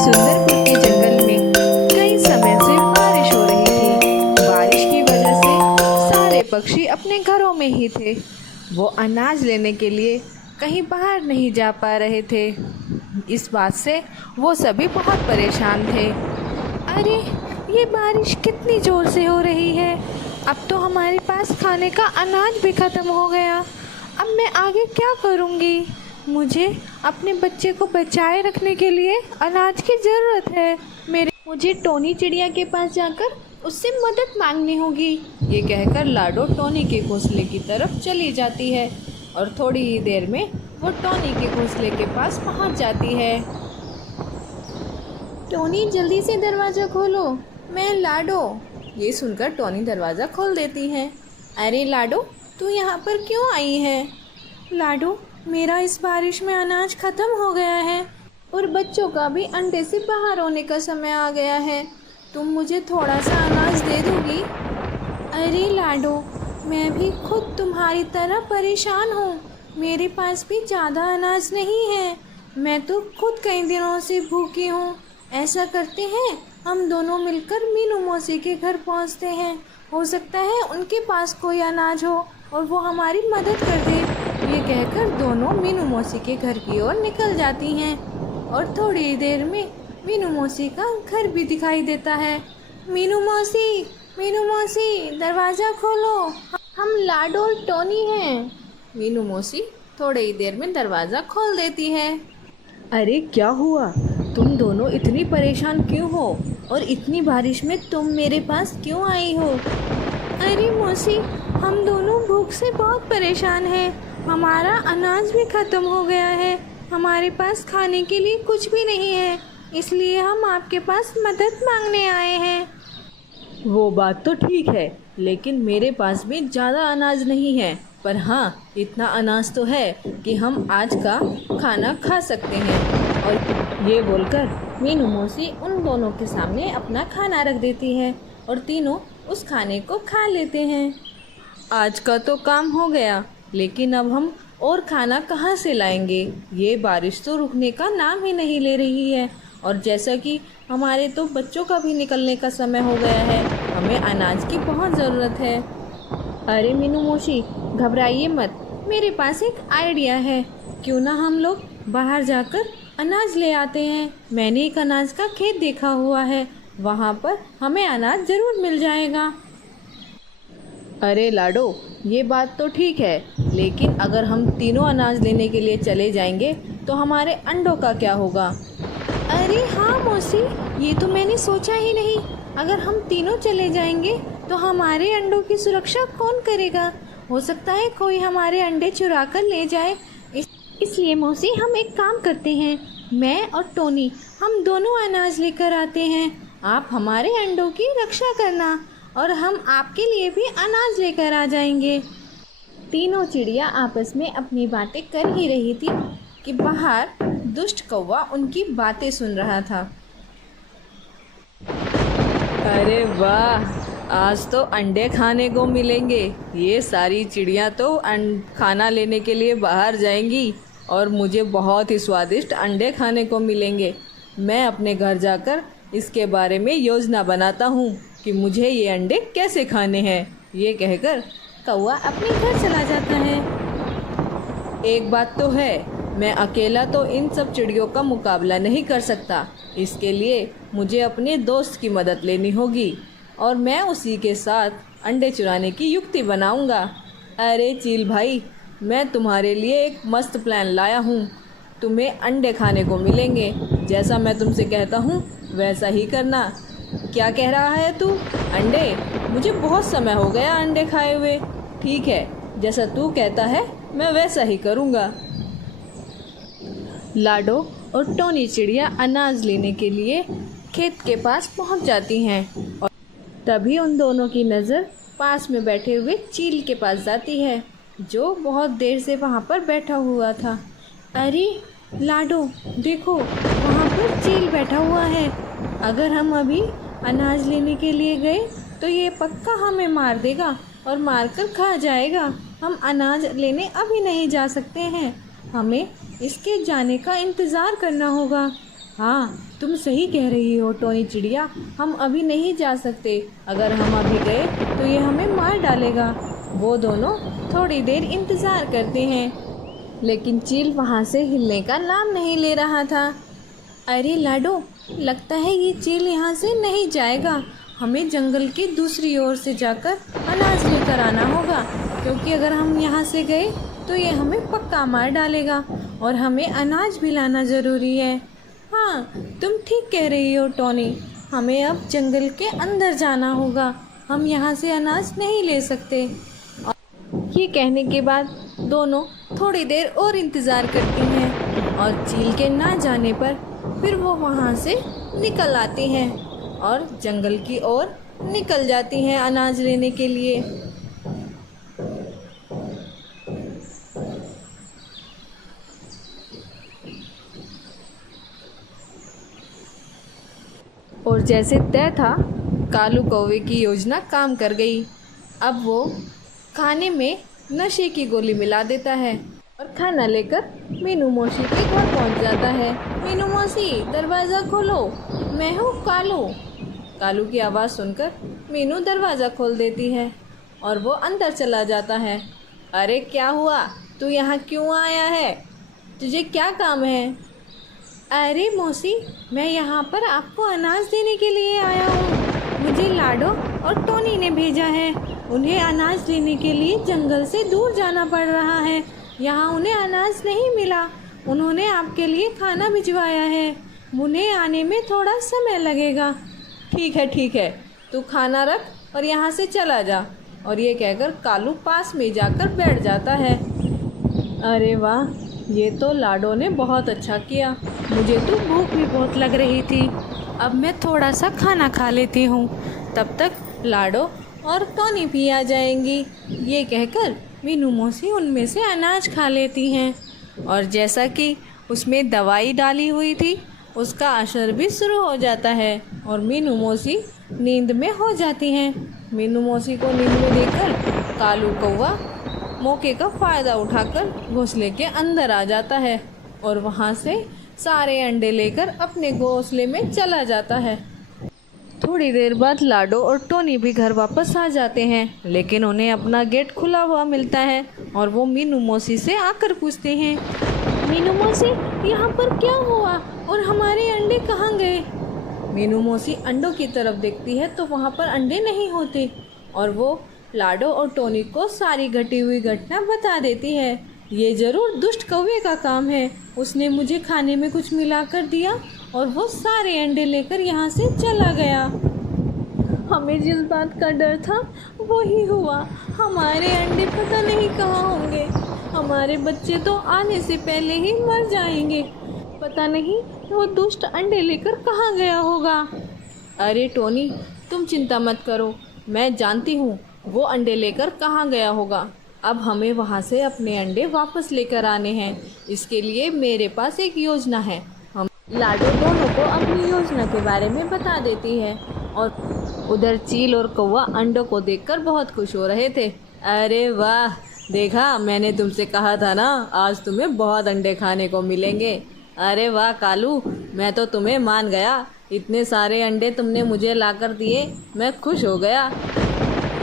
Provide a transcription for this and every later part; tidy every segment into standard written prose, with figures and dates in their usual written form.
सुंदरपुर के जंगल में कई समय से बारिश हो रही थी। बारिश की वजह से सारे पक्षी अपने घरों में ही थे। वो अनाज लेने के लिए कहीं बाहर नहीं जा पा रहे थे। इस बात से वो सभी बहुत परेशान थे। अरे, ये बारिश कितनी ज़ोर से हो रही है। अब तो हमारे पास खाने का अनाज भी ख़त्म हो गया। अब मैं आगे क्या करूँगी? मुझे अपने बच्चे को बचाए रखने के लिए अनाज की ज़रूरत है। मुझे टोनी चिड़िया के पास जाकर उससे मदद मांगनी होगी। ये कहकर लाडो टोनी के घोंसले की तरफ चली जाती है और थोड़ी ही देर में वो टोनी के घोंसले के पास पहुंच जाती है। टोनी, जल्दी से दरवाज़ा खोलो, मैं लाडो। ये सुनकर टोनी दरवाज़ा खोल देती है। अरे लाडो, तू यहाँ पर क्यों आई है? लाडो, मेरा इस बारिश में अनाज ख़त्म हो गया है और बच्चों का भी अंडे से बाहर होने का समय आ गया है। तुम मुझे थोड़ा सा अनाज दे दोगी? अरे लाडो, मैं भी खुद तुम्हारी तरह परेशान हूँ। मेरे पास भी ज़्यादा अनाज नहीं है। मैं तो खुद कई दिनों से भूखी हूँ। ऐसा करते हैं, हम दोनों मिलकर मीनू मौसी के घर पहुँचते हैं। हो सकता है उनके पास कोई अनाज हो और वो हमारी मदद कर दे। ये कहकर दोनों मीनू मौसी के घर की ओर निकल जाती हैं और थोड़ी ही देर में मीनू मौसी का घर भी दिखाई देता है। मीनू मौसी, मीनू मौसी, दरवाज़ा खोलो, हम लाडो और टोनी हैं। मीनू मौसी थोड़ी ही देर में दरवाज़ा खोल देती है। अरे क्या हुआ? तुम दोनों इतनी परेशान क्यों हो और इतनी बारिश में तुम मेरे पास क्यों आई हो? अरे मौसी, हम दोनों भूख से बहुत परेशान हैं। हमारा अनाज भी ख़त्म हो गया है। हमारे पास खाने के लिए कुछ भी नहीं है, इसलिए हम आपके पास मदद मांगने आए हैं। वो बात तो ठीक है, लेकिन मेरे पास भी ज़्यादा अनाज नहीं है। पर हाँ, इतना अनाज तो है कि हम आज का खाना खा सकते हैं। और ये बोलकर मीनू मौसी उन दोनों के सामने अपना खाना रख देती है और तीनों उस खाने को खा लेते हैं। आज का तो काम हो गया, लेकिन अब हम और खाना कहाँ से लाएंगे? ये बारिश तो रुकने का नाम ही नहीं ले रही है और जैसा कि हमारे तो बच्चों का भी निकलने का समय हो गया है, हमें अनाज की बहुत ज़रूरत है। अरे मीनू मौसी, घबराइए मत, मेरे पास एक आइडिया है। क्यों ना हम लोग बाहर जाकर अनाज ले आते हैं। मैंने एक अनाज का खेत देखा हुआ है, वहाँ पर हमें अनाज ज़रूर मिल जाएगा। अरे लाडो, ये बात तो ठीक है, लेकिन अगर हम तीनों अनाज लेने के लिए चले जाएंगे तो हमारे अंडों का क्या होगा? अरे हाँ मौसी, ये तो मैंने सोचा ही नहीं। अगर हम तीनों चले जाएंगे तो हमारे अंडों की सुरक्षा कौन करेगा? हो सकता है कोई हमारे अंडे चुरा कर ले जाए। इसलिए मौसी, हम एक काम करते हैं, मैं और टोनी हम दोनों अनाज लेकर आते हैं। आप हमारे अंडों की रक्षा करना और हम आपके लिए भी अनाज लेकर आ जाएंगे। तीनों चिड़िया आपस में अपनी बातें कर ही रही थी कि बाहर दुष्ट कौवा उनकी बातें सुन रहा था। अरे वाह, आज तो अंडे खाने को मिलेंगे। ये सारी चिड़िया तो खाना लेने के लिए बाहर जाएंगी और मुझे बहुत ही स्वादिष्ट अंडे खाने को मिलेंगे। मैं अपने घर जाकर इसके बारे में योजना बनाता हूँ कि मुझे ये अंडे कैसे खाने हैं। ये कहकर कौवा अपने घर चला जाता है। एक बात तो है, मैं अकेला तो इन सब चिड़ियों का मुकाबला नहीं कर सकता। इसके लिए मुझे अपने दोस्त की मदद लेनी होगी और मैं उसी के साथ अंडे चुराने की युक्ति बनाऊंगा। अरे चील भाई, मैं तुम्हारे लिए एक मस्त प्लान लाया हूँ। तुम्हें अंडे खाने को मिलेंगे। जैसा मैं तुमसे कहता हूँ वैसा ही करना। क्या कह रहा है तू? अंडे? मुझे बहुत समय हो गया अंडे खाए हुए। ठीक है, जैसा तू कहता है मैं वैसा ही करूँगा। लाडो और टोनी चिड़िया अनाज लेने के लिए खेत के पास पहुंच जाती हैं और तभी उन दोनों की नज़र पास में बैठे हुए चील के पास जाती है, जो बहुत देर से वहाँ पर बैठा हुआ था। अरे लाडो, देखो, वहाँ पर चील बैठा हुआ है। अगर हम अभी अनाज लेने के लिए गए तो ये पक्का हमें मार देगा और मारकर खा जाएगा। हम अनाज लेने अभी नहीं जा सकते हैं, हमें इसके जाने का इंतज़ार करना होगा। हाँ, तुम सही कह रही हो टोनी चिड़िया, हम अभी नहीं जा सकते। अगर हम अभी गए तो ये हमें मार डालेगा। वो दोनों थोड़ी देर इंतज़ार करते हैं, लेकिन चील वहाँ से हिलने का नाम नहीं ले रहा था। अरे लाडो, लगता है ये चील यहाँ से नहीं जाएगा। हमें जंगल की दूसरी ओर से जाकर अनाज लेकर आना होगा, क्योंकि अगर हम यहाँ से गए तो ये हमें पक्का मार डालेगा और हमें अनाज भी लाना ज़रूरी है। हाँ, तुम ठीक कह रही हो टोनी, हमें अब जंगल के अंदर जाना होगा, हम यहाँ से अनाज नहीं ले सकते। ये कहने के बाद दोनों थोड़ी देर और इंतज़ार करती हैं और चील के ना जाने पर फिर वो वहाँ से निकल आती हैं और जंगल की ओर निकल जाती हैं अनाज लेने के लिए। और जैसे तय था, कालू कौवे की योजना काम कर गई। अब वो खाने में नशे की गोली मिला देता है और खाना लेकर मीनू मौसी के घर पहुंच जाता है। मीनू मौसी, दरवाज़ा खोलो, मैं हूँ कालू। कालू की आवाज़ सुनकर मीनू दरवाज़ा खोल देती है और वो अंदर चला जाता है। अरे क्या हुआ, तू यहाँ क्यों आया है, तुझे क्या काम है? अरे मौसी, मैं यहाँ पर आपको अनाज देने के लिए आया हूँ। मुझे लाडो और टोनी ने भेजा है। उन्हें अनाज लेने के लिए जंगल से दूर जाना पड़ रहा है। यहाँ उन्हें अनाज नहीं मिला। उन्होंने आपके लिए खाना भिजवाया है। उन्हें आने में थोड़ा समय लगेगा। ठीक है, तू खाना रख और यहाँ से चला जा। और ये कहकर कालू पास में जाकर बैठ जाता है। अरे वाह, ये तो लाडो ने बहुत अच्छा किया। मुझे तो भूख भी बहुत लग रही थी। अब मैं थोड़ा सा खाना खा लेती हूँ, तब तक लाडो और टोनी भी आ जाएंगी। ये कहकर मीनू मौसी उनमें से अनाज खा लेती हैं और जैसा कि उसमें दवाई डाली हुई थी, उसका असर भी शुरू हो जाता है और मीनू मौसी नींद में हो जाती हैं। मीनू मौसी को नींद में देखकर कालू कौवा मौके का फ़ायदा उठाकर घोंसले के अंदर आ जाता है और वहाँ से सारे अंडे लेकर अपने घोंसले में चला जाता है। थोड़ी देर बाद लाडो और टोनी भी घर वापस आ जाते हैं, लेकिन उन्हें अपना गेट खुला हुआ मिलता है और वो मीनू मौसी से आकर पूछते हैं, मीनू मौसी, यहाँ पर क्या हुआ और हमारे अंडे कहाँ गए? मीनू मौसी अंडों की तरफ देखती है तो वहाँ पर अंडे नहीं होते और वो लाडो और टोनी को सारी घटी हुई घटना बता देती है। ये ज़रूर दुष्ट कौवे का काम है। उसने मुझे खाने में कुछ मिलाकर दिया और वो सारे अंडे लेकर यहाँ से चला गया। हमें जिस बात का डर था वही हुआ। हमारे अंडे पता नहीं कहाँ होंगे। हमारे बच्चे तो आने से पहले ही मर जाएंगे। पता नहीं वो दुष्ट अंडे लेकर कहाँ गया होगा। अरे टोनी, तुम चिंता मत करो, मैं जानती हूँ वो अंडे लेकर कहाँ गया होगा। अब हमें वहाँ से अपने अंडे वापस लेकर आने हैं। इसके लिए मेरे पास एक योजना है। हम लाडो दोनों को अपनी योजना के बारे में बता देती है और उधर चील और कौवा अंडों को देखकर बहुत खुश हो रहे थे। अरे वाह, देखा, मैंने तुमसे कहा था ना, आज तुम्हें बहुत अंडे खाने को मिलेंगे। अरे वाह कालू, मैं तो तुम्हें मान गया। इतने सारे अंडे तुमने मुझे लाकर दिए, मैं खुश हो गया।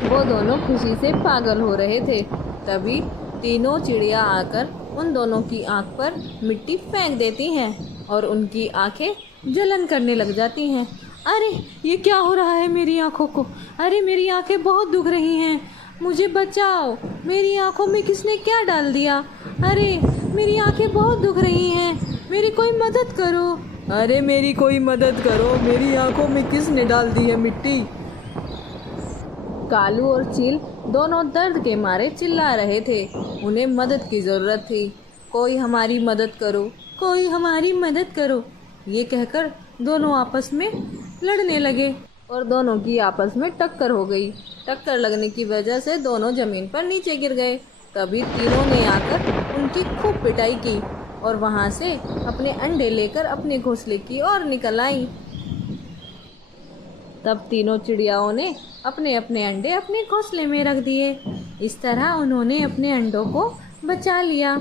वो दोनों खुशी से पागल हो रहे थे। तभी तीनों चिड़िया आकर उन दोनों की आंख पर मिट्टी फेंक देती हैं और उनकी आंखें जलन करने लग जाती हैं। अरे ये क्या हो रहा है मेरी आंखों को? अरे मेरी आंखें बहुत दुख रही हैं, मुझे बचाओ। मेरी आंखों में किसने क्या डाल दिया? अरे मेरी आंखें बहुत दुख रही हैं, मेरी कोई मदद करो। अरे मेरी कोई मदद करो, मेरी आंखों में किसने डाल दी है मिट्टी? कालू और चील दोनों दर्द के मारे चिल्ला रहे थे। उन्हें मदद की ज़रूरत थी। कोई हमारी मदद करो, कोई हमारी मदद करो, ये कहकर दोनों आपस में लड़ने लगे और दोनों की आपस में टक्कर हो गई। टक्कर लगने की वजह से दोनों ज़मीन पर नीचे गिर गए। तभी तीनों ने आकर उनकी खूब पिटाई की और वहाँ से अपने अंडे लेकर अपने घोंसले की ओर निकल आई। तब तीनों चिड़ियाओं ने अपने अपने अंडे अपने घोंसले में रख दिए। इस तरह उन्होंने अपने अंडों को बचा लिया।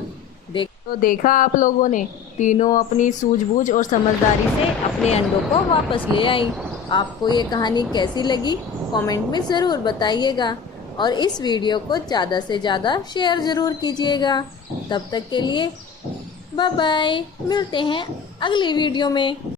देखा आप लोगों ने, तीनों अपनी सूझबूझ और समझदारी से अपने अंडों को वापस ले आई। आपको ये कहानी कैसी लगी कमेंट में ज़रूर बताइएगा और इस वीडियो को ज़्यादा से ज़्यादा शेयर ज़रूर कीजिएगा। तब तक के लिए बाय बाय, मिलते हैं अगली वीडियो में।